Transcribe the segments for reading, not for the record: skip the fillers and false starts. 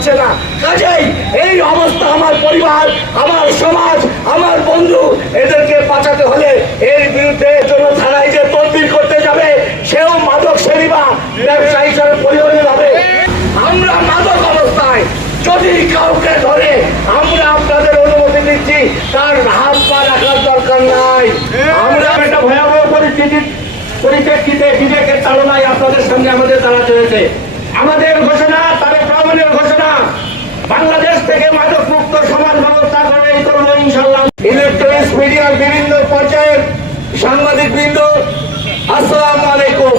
পাচ্ছে না। কাজেই এই অবস্থা আমার পরিবার, আমার সমাজ, আমার বন্ধু এদেরকে বাঁচাতে হলে এর বিরুদ্ধে জন্য থানায় যে তদবির করতে যাবে সেও মাদক সেবী বা ব্যবসায়ী হিসাবে পরিগণিত হবে। আমরা মাদক অবস্থায় যদি কাউকে ধরে আমরা আপনাদের অনুমতি দিচ্ছি, তার হাত পা রাখার দরকার নাই। আমরা একটা ভয়াবহ পরিস্থিতির পরিপ্রেক্ষিতে বিবেকের চালনায় আপনাদের সঙ্গে আমাদের দাঁড়াতে হয়েছে। আমাদের ঘোষণা, তাদের প্রমাণের ঘোষণা, বাংলাদেশ থেকে মাদক মুক্ত সমাজ ব্যবস্থা করে করবো ইনশাল্লাহ। ইলেকট্রনিক্স মিডিয়ার বিভিন্ন পর্যায়ের সাংবাদিক বৃন্দ, আসসালামু আলাইকুম।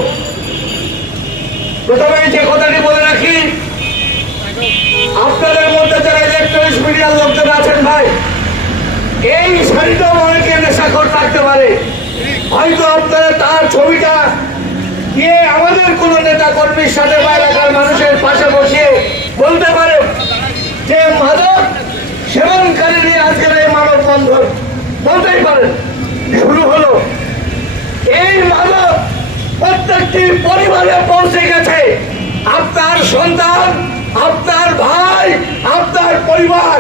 প্রথমে যে কথাটি বলে রাখি, আপনাদের মধ্যে যারা ইলেকট্রনিক্স মিডিয়ার লোকজন আছেন ভাই, এই শাড়িটাও অনেকে নেশাখোর থাকতে পারে। হয়তো আপনারা তার ছবিটা দিয়ে আমাদের কোন নেতা কর্মীর সাথে বা এলাকার মানুষের পাশে বসিয়ে বলতে পারেন যে মাদক সেবনকারী নিয়ে আজকের এই মানববন্ধন, বলতেই পারেন। শুরু হলো, এই মাদক প্রত্যেকটি পরিবারে পৌঁছে গেছে। আপনার সন্তান, আপনার ভাই, আপনার পরিবার,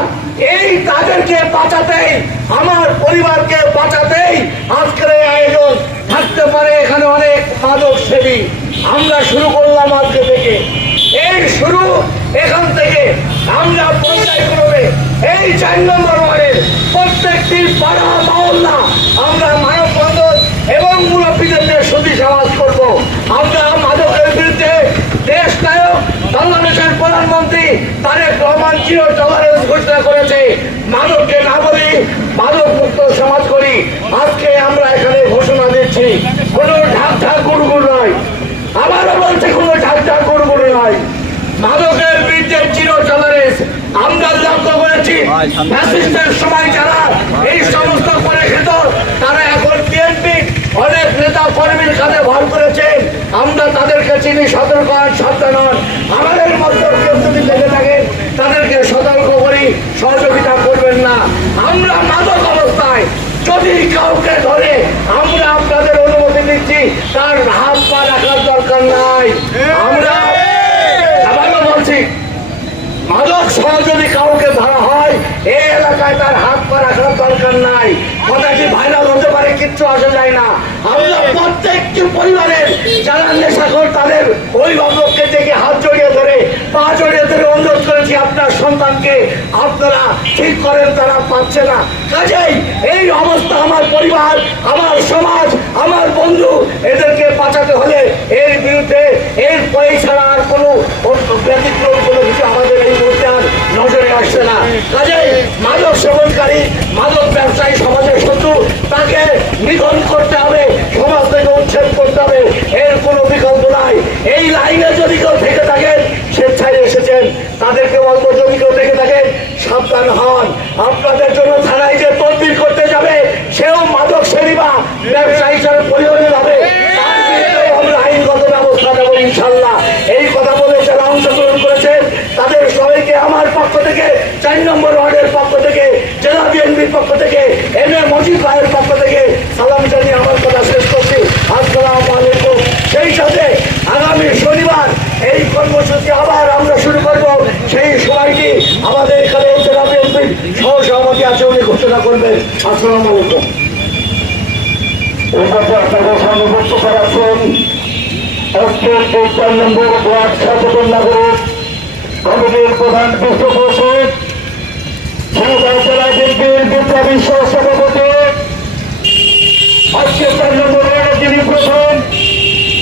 এই তাদেরকে বাঁচাতেই, আমার পরিবারকে বাঁচাতেই আজকের এই আয়োজন। থাকতে পারে এখানে অনেক মাদক সেবী। আমরা শুরু করলাম আজকে থেকে, এই শুরু এখান থেকে আমরা পর্যায়ক্রমে এই 4 নম্বর ওয়ার্ডের প্রত্যেকটি পাড়া মহল্লা আমরা মানববন্ধন এবং মুরব্বীদের নিয়ে সতীশ আওয়াজ করবো। আমরা মাদকের বিরুদ্ধে দেশ নায়ক বাংলাদেশের প্রধানমন্ত্রী তারেক রহমান জিরো টলারেন্স ঘোষণা করেছে। মাদককে না বলি, মাদক মুক্ত সমাজ করি। আজকে আমরা এখানে ঘোষণা দিচ্ছি, কোনো ঢাক ঢাক গুড়গুড় নয়। আবারও বলছে, কোনো ঢাক ঢাক গুড়গুড় নয়। মাদকের বিরুদ্ধে জিরো টলারেন্স। আমরা লক্ষ্য করেছি ফ্যাসিস্টের সময় যারা এই সমস্ত করে খেত, তারা এখন বিএনপি অনেক নেতা কর্মীর কাছে ভর করেছেন। আমরা তাদেরকে চিনি, সতর্ক হন, সাবধান হন। আমাদের মধ্যে কেউ যদি লেগে থাকেন তাদেরকে সতর্ক করি, সহযোগিতা করবেন না। আমরা মাদক অবস্থায় যদি কাউকে ধরে আমরা আপনাদের অনুমতি দিচ্ছি, তার হাত পা রাখার দরকার নাই। আমরা আবারও বলছি, মাদক সহ যদি কাউকে ধরা হয় এই এলাকায় তার হাত পা রাখার দরকার নাই। কথাটি ভাইরাল হতে পারে, কিচ্ছু আসে যায় না। আমরা প্রত্যেকটি পরিবারের যারা নেশাখোর তাদের অভিভাবককে থেকে হাত জড়িয়ে ধরে, পা জড়িয়ে ধরে অনুরোধ করেছি, আপনার সন্তানকে আপনারা ঠিক করেন, তারা পাচ্ছে না। কাজেই এই অবস্থা আমার পরিবার, আমার সমাজ, আমার বন্ধু এদেরকে বাঁচাতে হলে এর বিরুদ্ধে এর পরে ছাড়া আর কোনো ব্যতিক্রম কোনো কিছু আমাদের এই মুহূর্তে আর নজরে আসছে না। কাজেই মাদক সেবনকারী, মাদক ব্যবসায়ী সমাজের শত্রু, তাকে নিধন করতে হবে, সমাজ থেকে উচ্ছেদ করতে হবে। এর কোনো বিকল্প নাই। এই লাইনে যদি কেউ থেকে থাকেন, স্বেচ্ছায় এসেছেন, তাদেরকে বলবো, যদি কেউ থেকে থাকেন সাবধান হন। আপনাদের জন্য থানায় যে তদবির করতে যাবে সেও মাদক সেবী বা ব্যবসায়ী হিসাবে পরিগণিত হবে। তার বিরুদ্ধে আমরা আইনগত ব্যবস্থা নেব ইনশাল্লাহ। এই কথা বলে যারা অংশগ্রহণ করেছেন তাদের সবাইকে আমার পক্ষ থেকে, 4 নম্বর ওয়ার্ডের পক্ষ থেকে, জেলা বিএনপির পক্ষ থেকে, এম এ মজিদ ভাইয়ের পক্ষ থেকে সালাম জানিয়ে আমার কথা শেষ করছি। আসসালামু আলাইকুম। সেই সাথে আগামী শনিবার এই কর্মসূচি আবার আমরা শুরু করব। সেই সময়টি আমাদের এখানে জেলা বিএনপির সহ সভাপতি আছে, উনি ঘোষণা করবেন। আসসালামু আলাইকুম। আপনাদের সামনে বক্তব্য রাখছেন আজকের 4 নম্বর ওয়ার্ড সচেতন নাগরিক কমিটির প্রধান পৃষ্ঠপোষক, জেলা বিএনপির বিপ্লবী সহ সভাপতি, আজকে 4 নম্বর ওয়ার্ডে যিনি প্রথম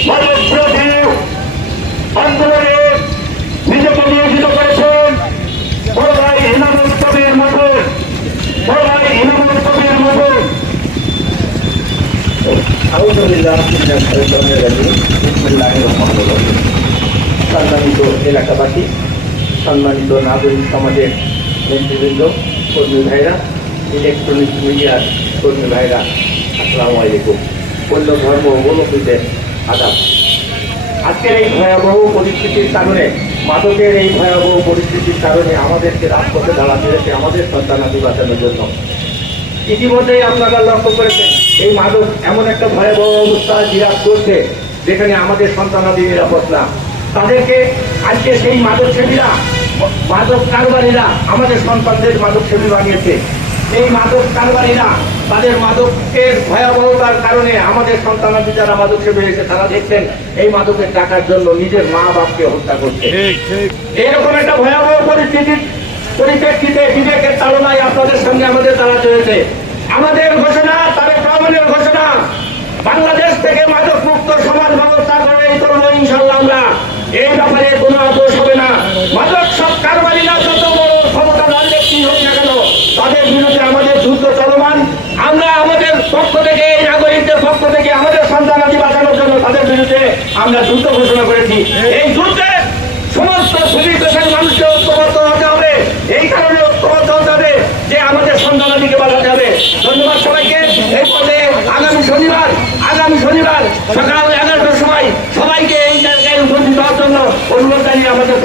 মাদক বিরোধী আন্দোলনে নিজেকে নিয়োজিত করেছেন, বড় ভাই ইনামুল কবির মতো, বড় ভাই ইনামুল কবির মতো। সম্মানিত এলাকাবাসী, সম্মানিত নাগরিক সমাজের নেতৃবৃন্দ, কর্মী ভাইরা, ইলেকট্রনিক্স মিডিয়ার কর্মী ভাইরা, আসসালামু আলাইকুম। অন্য ধর্ম অবলম্বীদের আদাব। আজকের এই ভয়াবহ পরিস্থিতির কারণে, মাদকের এই ভয়াবহ পরিস্থিতির কারণে আমাদেরকে রাজপথে দাঁড়াতে হয়েছে আমাদের সন্তানাদি বাঁচানোর জন্য। ইতিমধ্যেই আপনারা লক্ষ্য করেছেন এই মাদক এমন একটা ভয়াবহ অবস্থা বিরাজ করছে যেখানে আমাদের সন্তানাদি নিরাপদ না। তাদেরকে আজকে সেই মাদক সেবীরা মাদক কারবারীরা আমাদের সন্তানদের মাদক সেবী বানিয়েছে। এই মাদক কারবারীরা তাদের মাদকের ভয়াবহতার কারণে আমাদের সন্তানাদি যারা মাদক সেবী হয়েছে তারা দেখছেন এই মাদকের টাকার জন্য নিজের মা বাপকে হত্যা করছে। এরকম একটা ভয়াবহ পরিপ্রেক্ষিতে বিবেকের তাড়নায় আপনাদের সামনে আমাদের দাঁড়াতে হয়েছে। আমাদের ঘোষণা, তারেক রহমানের ঘোষণা, বাংলাদেশ থেকে মাদক মুক্ত সমাজ ব্যবস্থা করে করবো ইনশাল্লাহ। আমরা এই ব্যাপারে কোনো আপোষ হবে না। মাদক সব কারবারীরা যত বড় ক্ষমতাধর ব্যক্তি হোক না কেন তাদের বিরুদ্ধে আমাদের যুদ্ধ চলমান। আমরা আমাদের পক্ষ থেকে, এই নাগরিকদের পক্ষ থেকে আমাদের সন্তানাদি বাঁচানোর জন্য তাদের বিরুদ্ধে আমরা যুদ্ধ ঘোষণা করেছি। এই যুদ্ধে সমস্ত শ্রেণী পেশার মানুষকে ঐক্যবদ্ধ হতে হবে। এই কারণে ঐক্যবদ্ধ হতে হবে যে আমাদের সন্তানাদিকে বাঁচাতে হবে। ধন্যবাদ সবাইকে। এই পথে আগামী শনিবার সকাল 11টার সময় সবাইকে এই জায়গায় উপস্থিত হওয়ার জন্য অনুরোধ জানিয়ে আমাদের